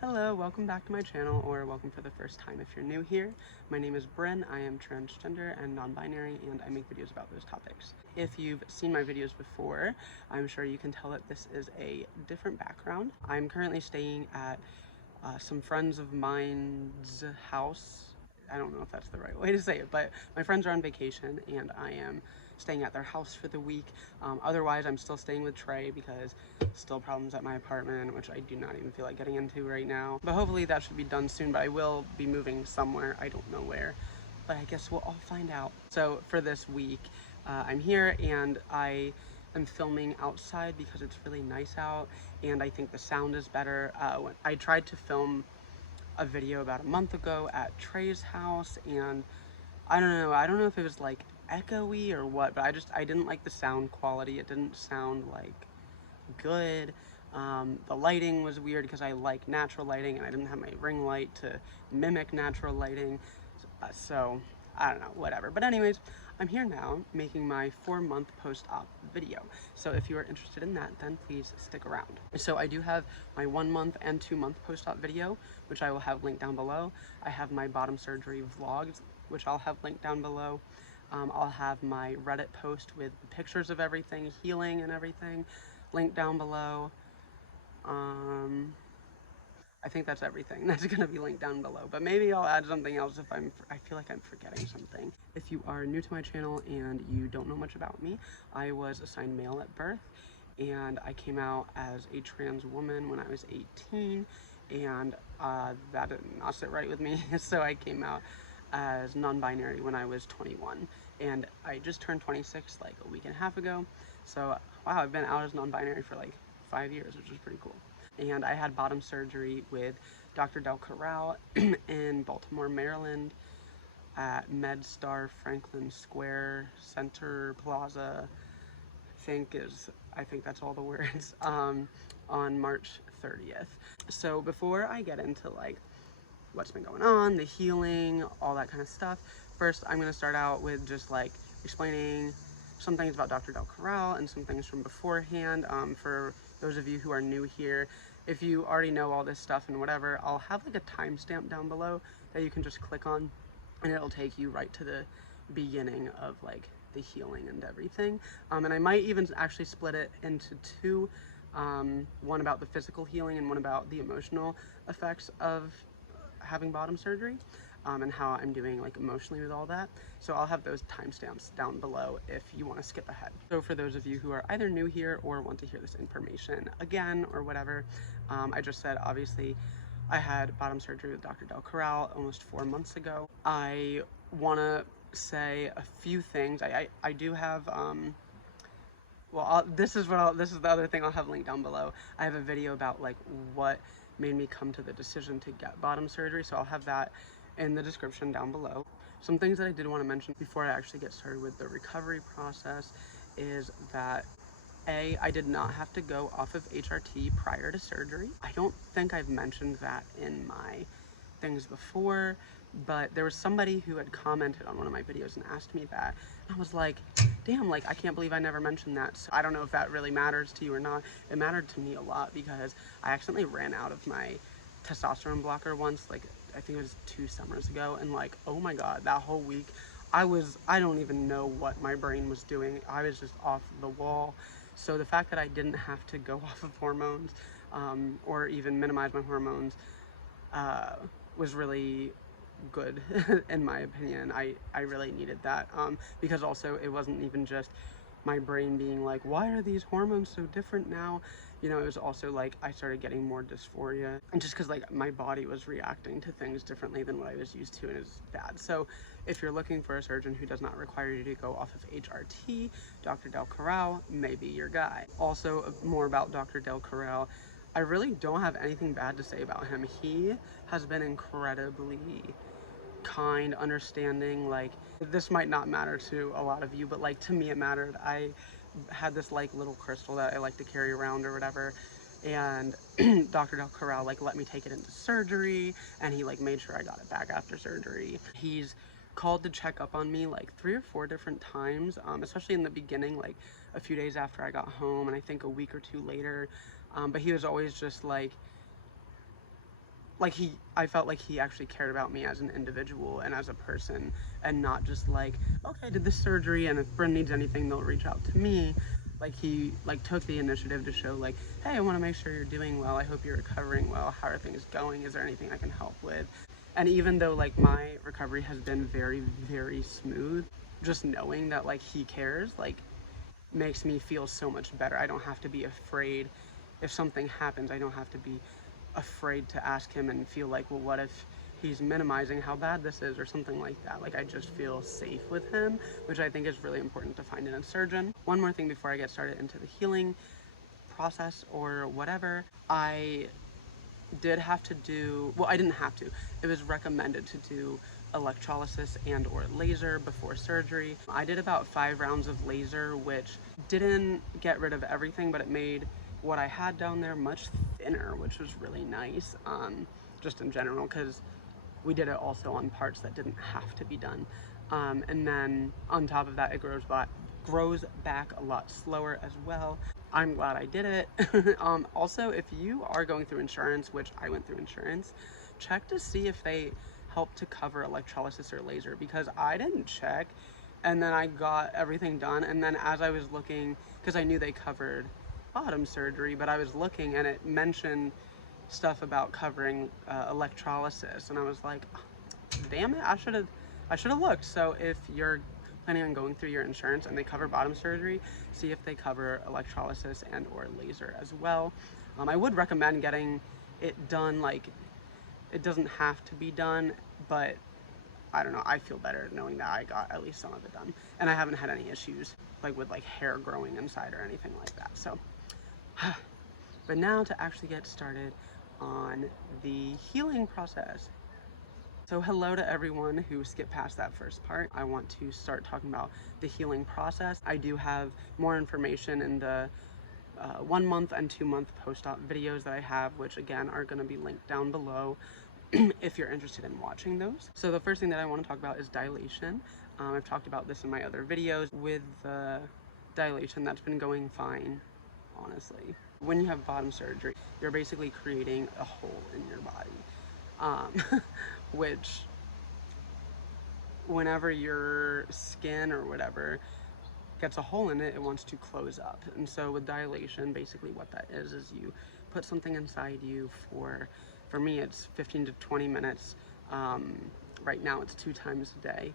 Hello, welcome back to my channel, or welcome for the first time if you're new here. My name is Bryn, I am transgender and non-binary, and I make videos about those topics. If you've seen my videos before, I'm sure you can tell that this is a different background. I'm currently staying at some friends of mine's house. I don't know if that's the right way to say it, but my friends are on vacation and I am staying at their house for the week. Otherwise, I'm still staying with Trey because still problems at my apartment, which I do not even feel like getting into right now. But hopefully that should be done soon, but I will be moving somewhere. I don't know where, but I guess we'll all find out. So for this week, I'm here and I am filming outside because it's really nice out and I think the sound is better. When I tried to film a video about a month ago at Trey's house and I don't know if it was like echoey or what, but I didn't like the sound quality. It didn't sound like good. The lighting was weird because I like natural lighting and I didn't have my ring light to mimic natural lighting. So I don't know, whatever. But anyways, I'm here now making my 4-month post-op video. So if you are interested in that, then please stick around. So I do have my 1-month and 2-month post-op video, which I will have linked down below. I have my bottom surgery vlogs, which I'll have linked down below. I'll have my Reddit post with pictures of everything, healing and everything, linked down below. I think that's everything. That's going to be linked down below, but maybe I'll add something else if I feel like I'm forgetting something. If you are new to my channel and you don't know much about me, I was assigned male at birth and I came out as a trans woman when I was 18 and that did not sit right with me. So I came out as non-binary when I was 21 and I just turned 26 like a week and a half ago. So wow, I've been out as non-binary for like 5 years, which is pretty cool. And I had bottom surgery with Dr. Del Corral in Baltimore, Maryland at MedStar Franklin Square Center Plaza, I think that's all the words, on March 30th. So before I get into like what's been going on, the healing, all that kind of stuff, first I'm going to start out with just like explaining some things about Dr. Del Corral and some things from beforehand. For those of you who are new here, if you already know all this stuff and whatever, I'll have like a timestamp down below that you can just click on and it'll take you right to the beginning of like the healing and everything. And I might even actually split it into two, one about the physical healing and one about the emotional effects of having bottom surgery, and how I'm doing like emotionally with all that. So I'll have those timestamps down below if you want to skip ahead. So for those of you who are either new here or want to hear this information again or whatever, I just said obviously I had bottom surgery with Dr. Del Corral almost 4 months ago. I want to say a few things. I do have this is the other thing I'll have linked down below. I have a video about like what made me come to the decision to get bottom surgery, so I'll have that in the description down below. Some things that I did want to mention before I actually get started with the recovery process is that I did not have to go off of HRT prior to surgery. I don't think I've mentioned that in my things before, but there was somebody who had commented on one of my videos and asked me that. And I was like, damn, like I can't believe I never mentioned that. So I don't know if that really matters to you or not. It mattered to me a lot because I accidentally ran out of my testosterone blocker once, like I think it was 2 summers ago, and like, oh my god, that whole week I don't even know what my brain was doing. I was just off the wall. So the fact that I didn't have to go off of hormones, or even minimize my hormones, was really good in my opinion. I really needed that, because also it wasn't even just my brain being like, why are these hormones so different now? You know, it was also like I started getting more dysphoria, and just because like my body was reacting to things differently than what I was used to, and it's bad. So if you're looking for a surgeon who does not require you to go off of HRT, Dr. Del Corral may be your guy. Also, more about Dr. Del Corral, I really don't have anything bad to say about him. He has been incredibly kind, understanding. Like, this might not matter to a lot of you, but like to me it mattered. I had this like little crystal that I like to carry around or whatever, and Dr. Del Corral like let me take it into surgery, and he like made sure I got it back after surgery. He's called to check up on me like 3 or 4 different times, especially in the beginning, like a few days after I got home, and I think a week or 2 later, but he was always just like, like I felt like he actually cared about me as an individual and as a person, and not just like, okay, I did this surgery and if Bryn needs anything, they'll reach out to me. Like he like took the initiative to show like, hey, I want to make sure you're doing well. I hope you're recovering well. How are things going? Is there anything I can help with? And even though like my recovery has been very, very smooth, just knowing that like he cares, like makes me feel so much better. I don't have to be afraid if something happens. I don't have to be afraid to ask him and feel like, well, what if he's minimizing how bad this is or something like that. Like I just feel safe with him, which I think is really important to find in a surgeon. One more thing before I get started into the healing process or whatever, I did have to do, well, I didn't have to, it was recommended to do electrolysis and or laser before surgery. I did about 5 rounds of laser, which didn't get rid of everything, but it made what I had down there much thinner, which was really nice, just in general, because we did it also on parts that didn't have to be done. And then on top of that, it grows back a lot slower as well. I'm glad I did it. Also, if you are going through insurance, which I went through insurance, check to see if they help to cover electrolysis or laser, because I didn't check, and then I got everything done, and then as I was looking, because I knew they covered bottom surgery, but I was looking and it mentioned stuff about covering electrolysis, and I was like, oh, damn it, I should have looked. So if you're planning on going through your insurance and they cover bottom surgery, see if they cover electrolysis and or laser as well. I would recommend getting it done. Like, it doesn't have to be done, but I don't know, I feel better knowing that I got at least some of it done, and I haven't had any issues like with like hair growing inside or anything like that. So but now to actually get started on the healing process. So hello to everyone who skipped past that first part. I want to start talking about the healing process. I do have more information in the 1 month and 2 month post-op videos that I have, which again are going to be linked down below if you're interested in watching those. So the first thing that I want to talk about is dilation. I've talked about this in my other videos. With the dilation, that's been going fine, honestly. When you have bottom surgery, you're basically creating a hole in your body, which whenever your skin or whatever gets a hole in it, it wants to close up. And so with dilation, basically what that is you put something inside you for me, it's 15 to 20 minutes. Right now it's 2 times a day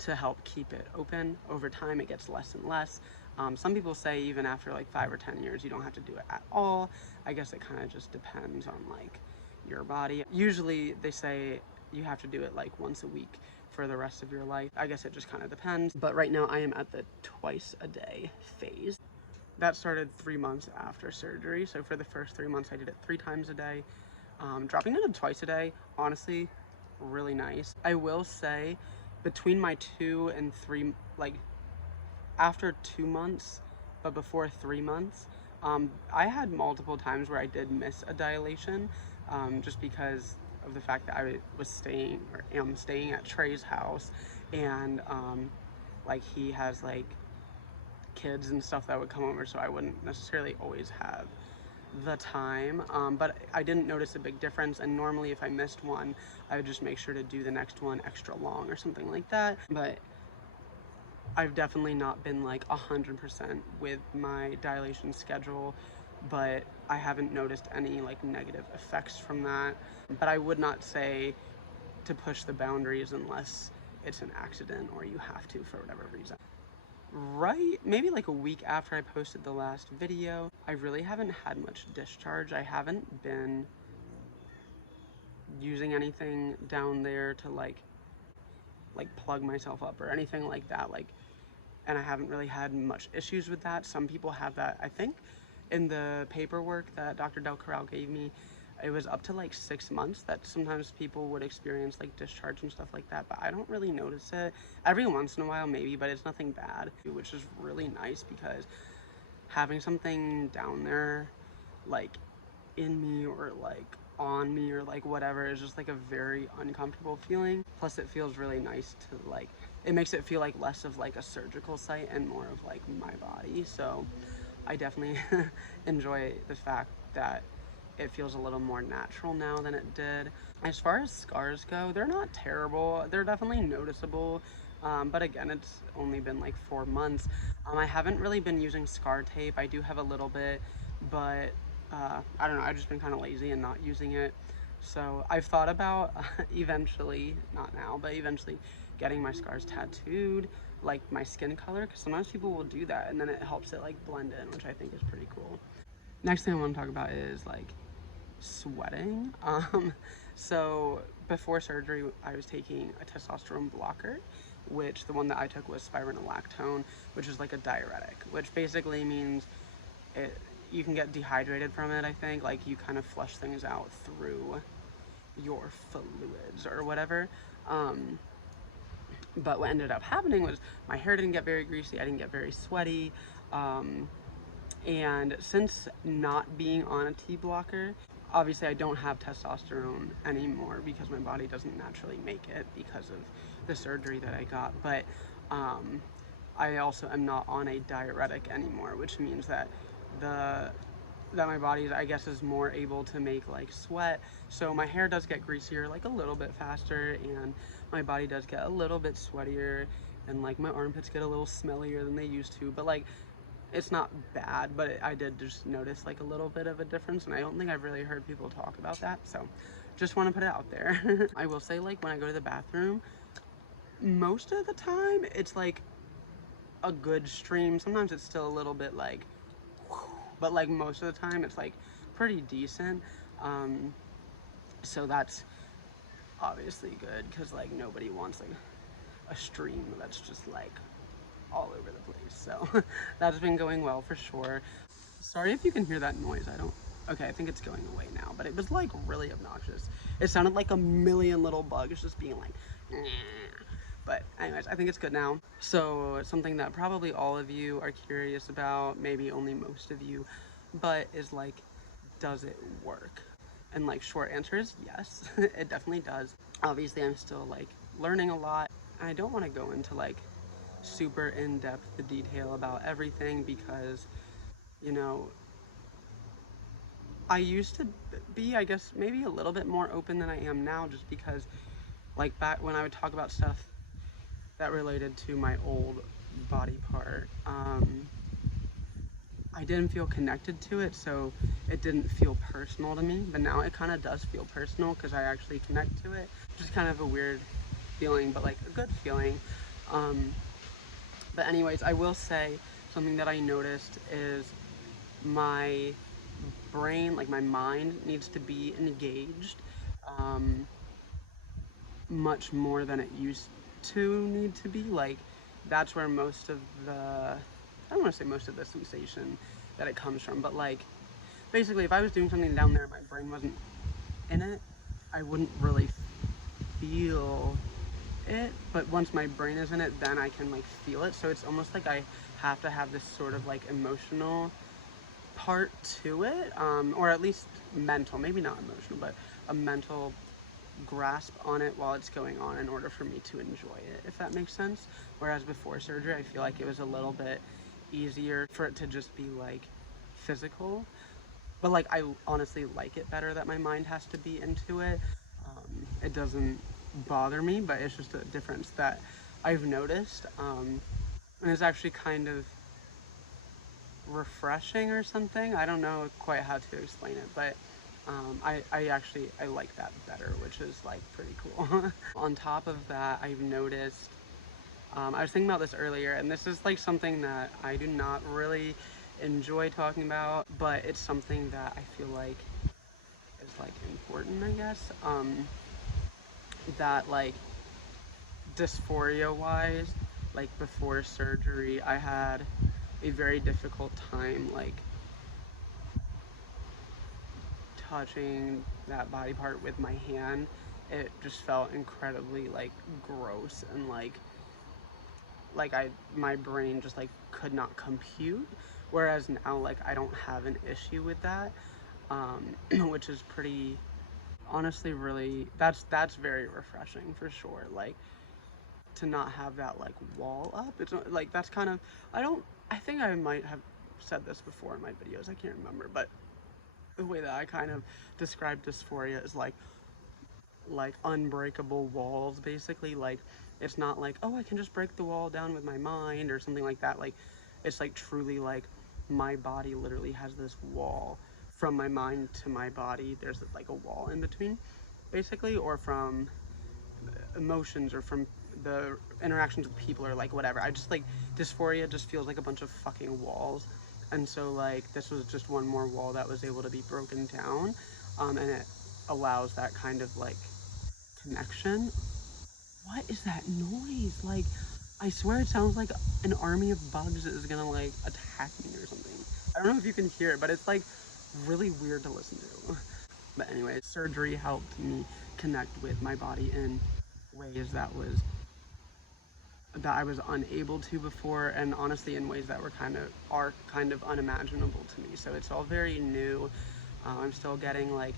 to help keep it open. Over time, it gets less and less. Some people say even after like 5 or 10 years, you don't have to do it at all. I guess it kind of just depends on like your body. Usually they say you have to do it like once a week for the rest of your life. I guess it just kind of depends. But right now I am at the twice a day phase. That started 3 months after surgery. So for the first 3 months, I did it 3 times a day. Dropping it to twice a day, honestly, really nice. I will say between my 2 and 3, like after 2 months, but before 3 months, I had multiple times where I did miss a dilation, just because of the fact that I was staying or am staying at Trey's house, and like he has like kids and stuff that would come over, so I wouldn't necessarily always have the time, but I didn't notice a big difference. And normally if I missed one, I would just make sure to do the next one extra long or something like that. But I've definitely not been like 100% with my dilation schedule, but I haven't noticed any like negative effects from that. But I would not say to push the boundaries unless it's an accident or you have to for whatever reason. Right, maybe like a week after I posted the last video, I really haven't had much discharge. I haven't been using anything down there to like plug myself up or anything like that, like, and I haven't really had much issues with that. Some people have that. I think in the paperwork that Dr. Del Corral gave me, it was up to like 6 months that sometimes people would experience like discharge and stuff like that, but I don't really notice it. Every once in a while maybe, but it's nothing bad, which is really nice, because having something down there like in me or like on me or like whatever is just like a very uncomfortable feeling. Plus it feels really nice to like, it makes it feel like less of like a surgical site and more of like my body. So I definitely enjoy the fact that it feels a little more natural now than it did. As far as scars go, they're not terrible. They're definitely noticeable. But again, it's only been like 4 months. I haven't really been using scar tape. I do have a little bit, but I don't know, I've just been kind of lazy and not using it. So I've thought about eventually, not now, but eventually getting my scars tattooed, like my skin color, because sometimes people will do that and then it helps it like blend in, which I think is pretty cool. Next thing I want to talk about is like sweating. So before surgery, I was taking a testosterone blocker, which the one that I took was spironolactone, which is like a diuretic, which basically means you can get dehydrated from it, I think. Like you kind of flush things out through your fluids or whatever. But what ended up happening was my hair didn't get very greasy, I didn't get very sweaty. And since not being on a T blocker, obviously I don't have testosterone anymore because my body doesn't naturally make it because of the surgery that I got. But I also am not on a diuretic anymore, which means that my body, I guess, is more able to make like sweat. So my hair does get greasier like a little bit faster, and my body does get a little bit sweatier, and like my armpits get a little smellier than they used to. But like, it's not bad, but I did just notice like a little bit of a difference, and I don't think I've really heard people talk about that. So just want to put it out there. I will say, like, when I go to the bathroom, most of the time it's like a good stream. Sometimes it's still a little bit like, but like most of the time it's like pretty decent. So that's obviously good, because like nobody wants like a stream that's just like all over the place. So that's been going well for sure. Sorry if you can hear that noise. Okay, I think it's going away now, but it was like really obnoxious. It sounded like a million little bugs just being like, nah. But anyways, I think it's good now. So something that probably all of you are curious about, maybe only most of you, but is like, does it work? And like, short answer is yes, it definitely does. Obviously I'm still like learning a lot. I don't want to go into like super in-depth detail about everything, because, you know, I used to be, I guess, maybe a little bit more open than I am now, just because like back when I would talk about stuff that related to my old body part, I didn't feel connected to it, so it didn't feel personal to me. But now it kind of does feel personal because I actually connect to it, which is kind of a weird feeling, but like a good feeling. But anyways, I will say something that I noticed is my brain, like my mind, needs to be engaged much more than it used to need to be. Like, that's where most of the, I don't want to say most of the sensation that it comes from, but like, basically if I was doing something down there and my brain wasn't in it, I wouldn't really feel it. But once my brain is in it, then I can like feel it. So it's almost like I have to have this sort of like emotional part to it, or at least mental, maybe not emotional, but a mental grasp on it while it's going on in order for me to enjoy it, if that makes sense. Whereas before surgery, I feel like it was a little bit easier for it to just be like physical. But like, I honestly like it better that my mind has to be into it. It doesn't bother me, but it's just a difference that I've noticed. And it's actually kind of refreshing or something. I don't know quite how to explain it, but I actually like that better, which is like pretty cool. On top of that, I've noticed, I was thinking about this earlier, and this is like something that I do not really enjoy talking about, but it's something that I feel like is like important, I guess. That like, dysphoria wise, like before surgery, I had a very difficult time like touching that body part with my hand. It just felt incredibly like gross, and like my brain just like could not compute. Whereas now, like, I don't have an issue with that, which is pretty, honestly, really, that's very refreshing for sure. Like, to not have that like wall up. It's not, like, that's kind of, I think I might have said this before in my videos, I can't remember, but The way that I kind of describe dysphoria is like unbreakable walls, basically. Like, it's not like, oh, I can just break the wall down with my mind or something like that. Like, it's like truly like my body literally has this wall from my mind to my body. There's like a wall in between, basically, or from emotions or from the interactions with people or like whatever. I just like dysphoria just feels like a bunch of fucking walls. And so like this was just one more wall that was able to be broken down, and it allows that kind of like connection. What is that noise? Like, I swear it sounds like an army of bugs is gonna like attack me or something. I don't know if you can hear it, but it's like really weird to listen to. But anyway, surgery helped me connect with my body in ways that I was unable to before, and honestly in ways that were kind of unimaginable to me. So it's all very new. I'm still getting like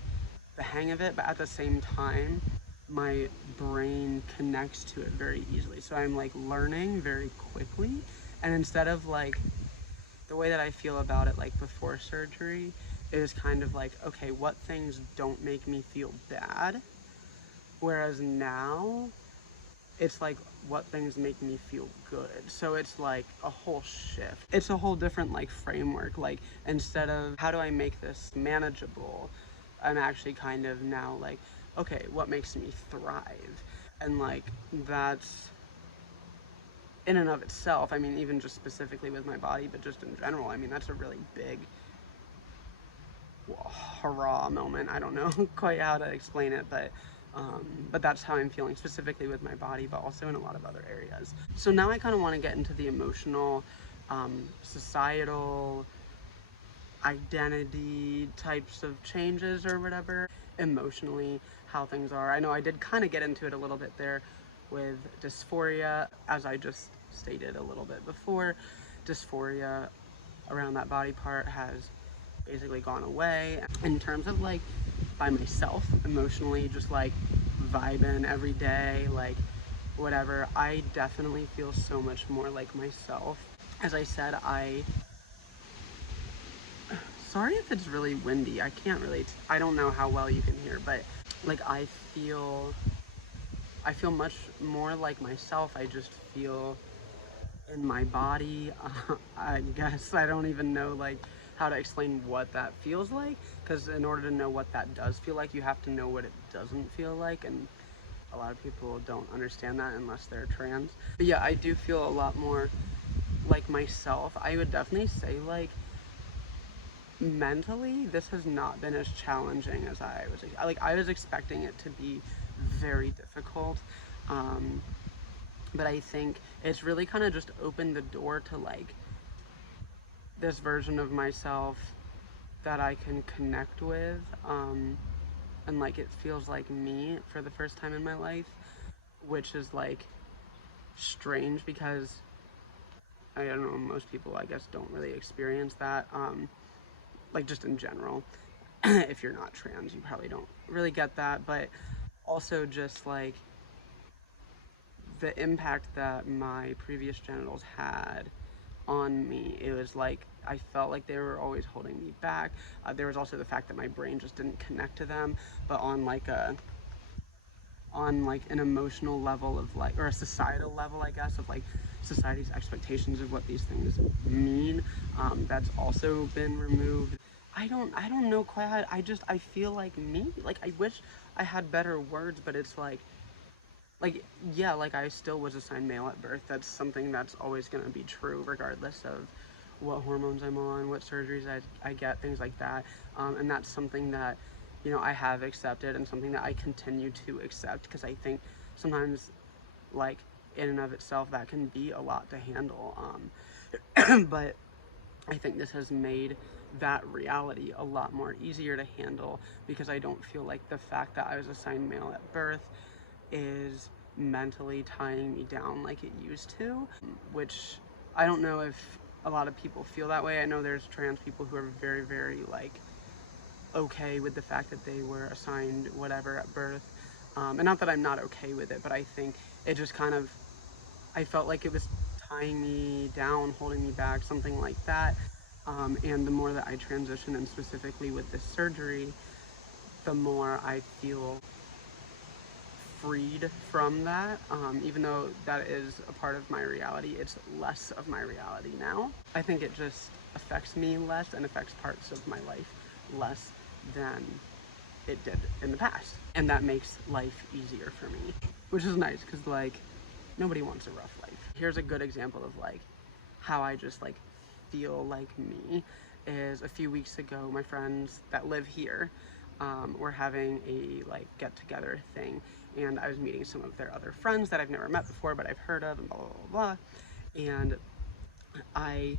the hang of it, but at the same time, my brain connects to it very easily. So I'm like learning very quickly, and instead of like the way that I feel about it like before surgery, it was kind of like, okay, what things don't make me feel bad? Whereas now it's like what things make me feel good. So it's like a whole shift. It's a whole different like framework. Like, instead of how do I make this manageable, I'm actually kind of now like, okay, what makes me thrive? And like that's in and of itself, I mean, even just specifically with my body, but just in general, I mean, that's a really big hurrah moment. I don't know quite how to explain it, but that's how I'm feeling specifically with my body, but also in a lot of other areas. So now I kind of want to get into the emotional, societal, identity types of changes or whatever, emotionally, how things are. I know I did kind of get into it a little bit there with dysphoria, as I just stated a little bit before. Dysphoria around that body part has basically gone away. In terms of like by myself, emotionally, just like vibing every day, like whatever, I definitely feel so much more like myself. As I said, sorry if it's really windy. I can't really, I don't know how well you can hear, but like I feel much more like myself. I just feel in my body. I guess I don't even know like how to explain what that feels like, because in order to know what that does feel like, you have to know what it doesn't feel like, and a lot of people don't understand that unless they're trans. But yeah, I do feel a lot more like myself. I would definitely say like mentally this has not been as challenging as I was expecting it to be very difficult. um, but I think it's really kind of just opened the door to like this version of myself that I can connect with, and like it feels like me for the first time in my life, which is like strange because I don't know, most people I guess don't really experience that, like just in general. If you're not trans, you probably don't really get that, but also just like the impact that my previous genitals had on me. It was like I felt like they were always holding me back. There was also the fact that my brain just didn't connect to them, but on like an emotional level of like, or a societal level, I guess, of like society's expectations of what these things mean, that's also been removed. I don't know quite how, I feel like me. Like, I wish I had better words, but it's like, yeah, like I still was assigned male at birth. That's something that's always going to be true regardless of what hormones I'm on, what surgeries I get, things like that. And that's something that, you know, I have accepted and something that I continue to accept, because I think sometimes, like, in and of itself, that can be a lot to handle. But I think this has made that reality a lot more easier to handle, because I don't feel like the fact that I was assigned male at birth is mentally tying me down like it used to, which I don't know if a lot of people feel that way. I know there's trans people who are very, very like okay with the fact that they were assigned whatever at birth. And not that I'm not okay with it, but I think it just kind of, I felt like it was tying me down, holding me back, something like that. And the more that I transition, and specifically with this surgery, the more I feel freed from that. Even though that is a part of my reality, it's less of my reality now. I think it just affects me less and affects parts of my life less than it did in the past. And that makes life easier for me, which is nice because, like, nobody wants a rough life. Here's a good example of, like, how I just, like, feel like me is a few weeks ago, my friends that live here were having a, like, get-together thing, and I was meeting some of their other friends that I've never met before but I've heard of, and blah blah blah blah. And I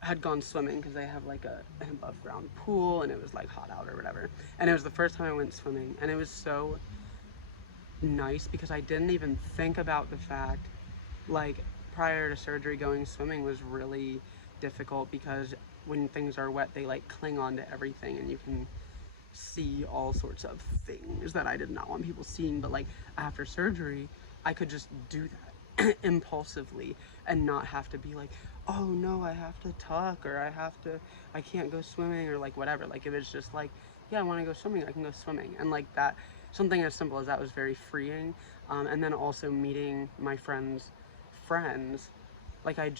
had gone swimming because they have like an above ground pool, and it was like hot out or whatever, and it was the first time I went swimming, and it was so nice because I didn't even think about the fact, like, prior to surgery, going swimming was really difficult because when things are wet they like cling on to everything, and you can see all sorts of things that I did not want people seeing. But like, after surgery, I could just do that impulsively and not have to be like, oh no, I have to tuck, or I can't go swimming, or like whatever. Like, it was just like, yeah, I want to go swimming, I can go swimming. And like that, something as simple as that was very freeing. And then also meeting my friends, like I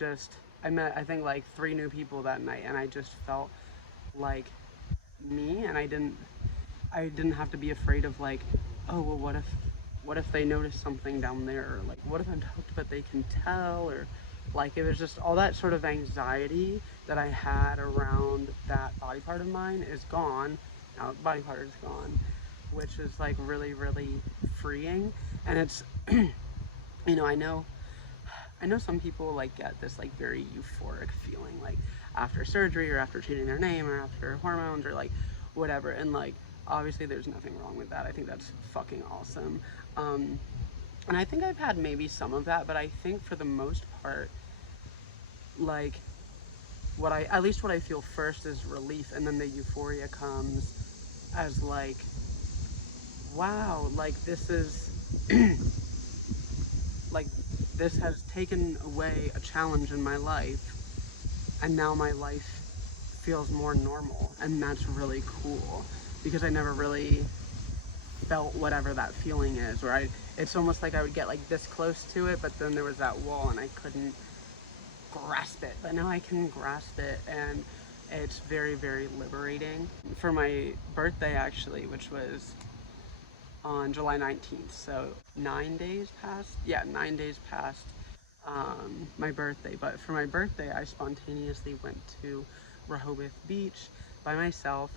met, I think, like 3 new people that night, and I just felt like me, and I didn't have to be afraid of like, oh well, what if they notice something down there, or like, what if I'm tucked but they can tell, or like, it was just all that sort of anxiety that I had around that body part of mine is gone. Now the body part is gone, which is like really, really freeing. And it's you know, I know some people like get this like very euphoric feeling like after surgery, or after changing their name, or after hormones, or like whatever. And like, obviously there's nothing wrong with that. I think that's fucking awesome. And I think I've had maybe some of that, but I think for the most part, like, at least what I feel first is relief, and then the euphoria comes as like, wow, like this is like, this has taken away a challenge in my life, and now my life feels more normal, and that's really cool because I never really felt whatever that feeling is, or it's almost like I would get like this close to it, but then there was that wall and I couldn't grasp it. But now I can grasp it, and it's very, very liberating. For my birthday, actually, which was on July 19th, so 9 days passed. Yeah, 9 days passed my birthday. But for my birthday, I spontaneously went to Rehoboth Beach by myself,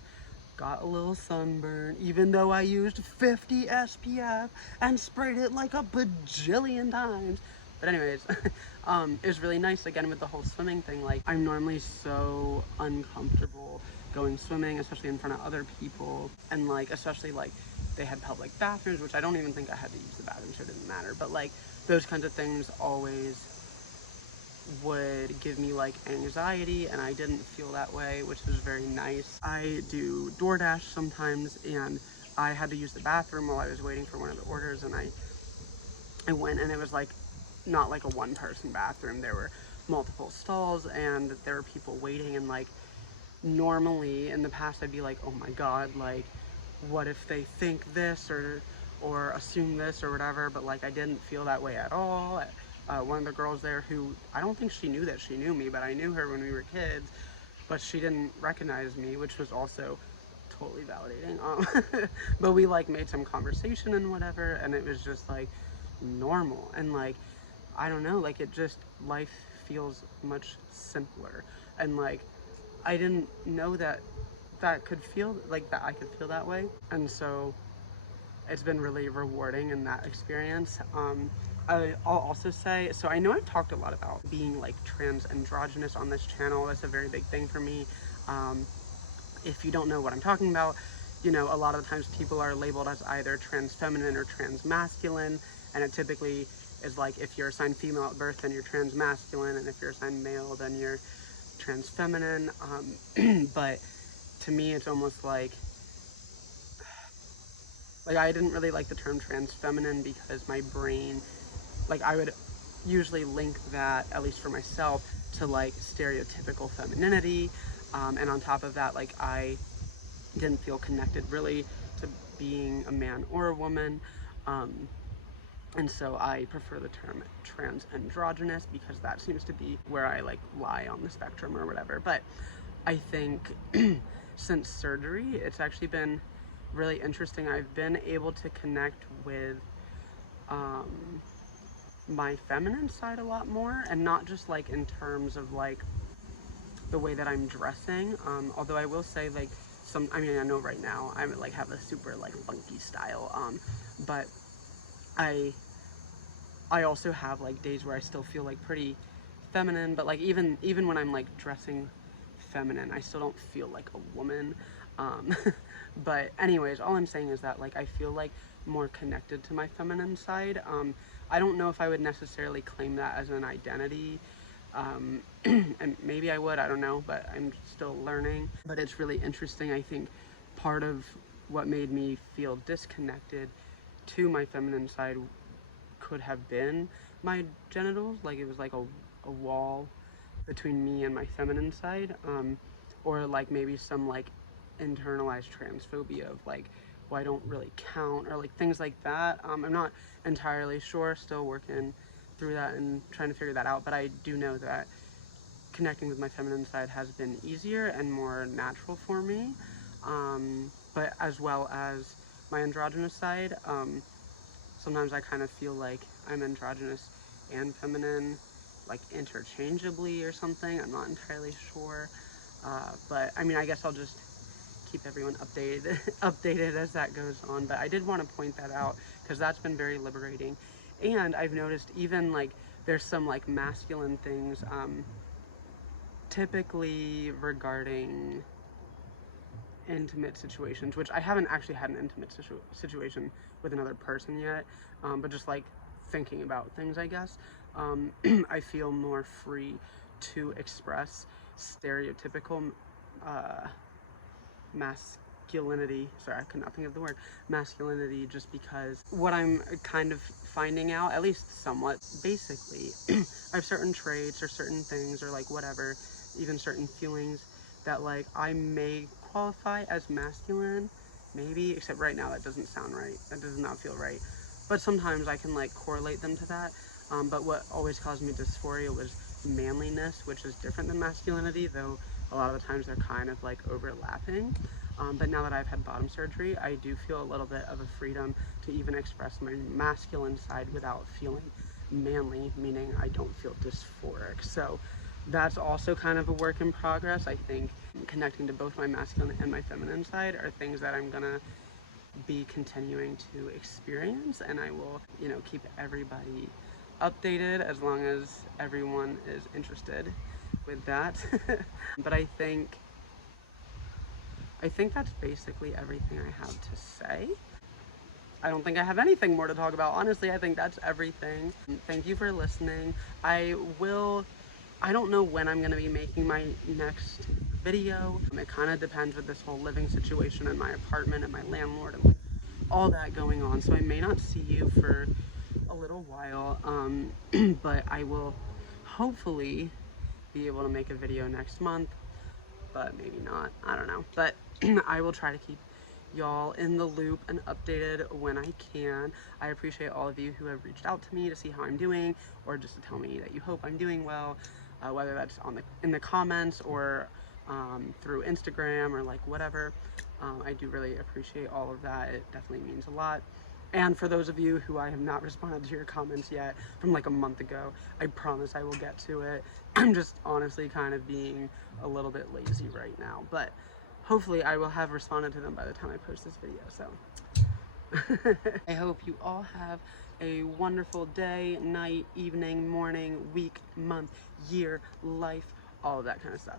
got a little sunburn, even though I used 50 SPF and sprayed it like a bajillion times. But anyways, it was really nice, again, with the whole swimming thing. Like, I'm normally so uncomfortable going swimming, especially in front of other people, and like, especially like, they had public bathrooms, which I don't even think I had to use the bathroom, so it didn't matter. But like, those kinds of things always would give me like anxiety, and I didn't feel that way, which was very nice. I do DoorDash sometimes, and I had to use the bathroom while I was waiting for one of the orders, and I went, and it was like not like a one-person bathroom. There were multiple stalls, and there were people waiting, and like, normally in the past I'd be like, oh my god, like, what if they think this, or assume this, or whatever. But like, I didn't feel that way at all. One of the girls there, who I don't think she knew that she knew me, but I knew her when we were kids, but she didn't recognize me, which was also totally validating. But we like made some conversation and whatever, and it was just like normal. And like, I don't know, like, it just, life feels much simpler. And like, I didn't know that could feel like that, I could feel that way. And so it's been really rewarding in that experience. I'll also say, so I know I've talked a lot about being like trans-androgynous on this channel. That's a very big thing for me. If you don't know what I'm talking about, you know, a lot of the times people are labeled as either trans feminine or trans masculine, and it typically is like, if you're assigned female at birth, then you're trans masculine, and if you're assigned male, then you're trans feminine. But to me, it's almost like I didn't really like the term trans feminine because my brain, like, I would usually link that, at least for myself, to like stereotypical femininity. And on top of that, like I didn't feel connected really to being a man or a woman. And so I prefer the term transandrogynous because that seems to be where I like lie on the spectrum or whatever. But I think since surgery, it's actually been really interesting. I've been able to connect with my feminine side a lot more, and not just like in terms of like the way that I'm dressing. Although I will say like I mean, I know right now I like have a super like funky style, but I also have like days where I still feel like pretty feminine, but like even when I'm like dressing feminine, I still don't feel like a woman. Um, but anyways, all I'm saying is that like I feel like more connected to my feminine side. I don't know if I would necessarily claim that as an identity. And maybe I would, I don't know, but I'm still learning. But it's really interesting. I think part of what made me feel disconnected to my feminine side could have been my genitals. Like it was like a wall between me and my feminine side, or like maybe some like internalized transphobia of like, well, I don't really count, or like things like that. I'm not entirely sure, still working through that and trying to figure that out, but I do know that connecting with my feminine side has been easier and more natural for me. But as well as my androgynous side, sometimes I kind of feel like I'm androgynous and feminine, like interchangeably or something. I'm not entirely sure. But I mean, I guess I'll just keep everyone updated as that goes on. But I did want to point that out because that's been very liberating. And I've noticed even like there's some like masculine things, typically regarding intimate situations, which I haven't actually had an intimate situation with another person yet, but just like thinking about things, I guess, I feel more free to express stereotypical masculinity. Sorry, I could not think of the word masculinity, just because what I'm kind of finding out, at least somewhat basically, I have certain traits or certain things or like whatever, even certain feelings that like I may qualify as masculine, maybe, except right now that doesn't sound right. That does not feel right. But sometimes I can like correlate them to that. But what always caused me dysphoria was manliness, which is different than masculinity, though a lot of the times they're kind of like overlapping. But now that I've had bottom surgery, I do feel a little bit of a freedom to even express my masculine side without feeling manly, meaning I don't feel dysphoric. So that's also kind of a work in progress. I think connecting to both my masculine and my feminine side are things that I'm gonna be continuing to experience, and I will, you know, keep everybody updated as long as everyone is interested with that. But I think that's basically everything I have to say. I don't think I have anything more to talk about. Honestly, I think that's everything. Thank you for listening. I don't know when I'm going to be making my next video. It kind of depends with this whole living situation in my apartment and my landlord and all that going on. So I may not see you for a little while, but I will hopefully be able to make a video next month, but maybe not. I don't know. But I will try to keep y'all in the loop and updated when I can. I appreciate all of you who have reached out to me to see how I'm doing, or just to tell me that you hope I'm doing well, whether that's in the comments or through Instagram or like whatever. I do really appreciate all of that. It definitely means a lot. And for those of you who I have not responded to your comments yet from like a month ago, I promise I will get to it. I'm just honestly kind of being a little bit lazy right now, but hopefully I will have responded to them by the time I post this video. So I hope you all have a wonderful day, night, evening, morning, week, month, year, life, all of that kind of stuff.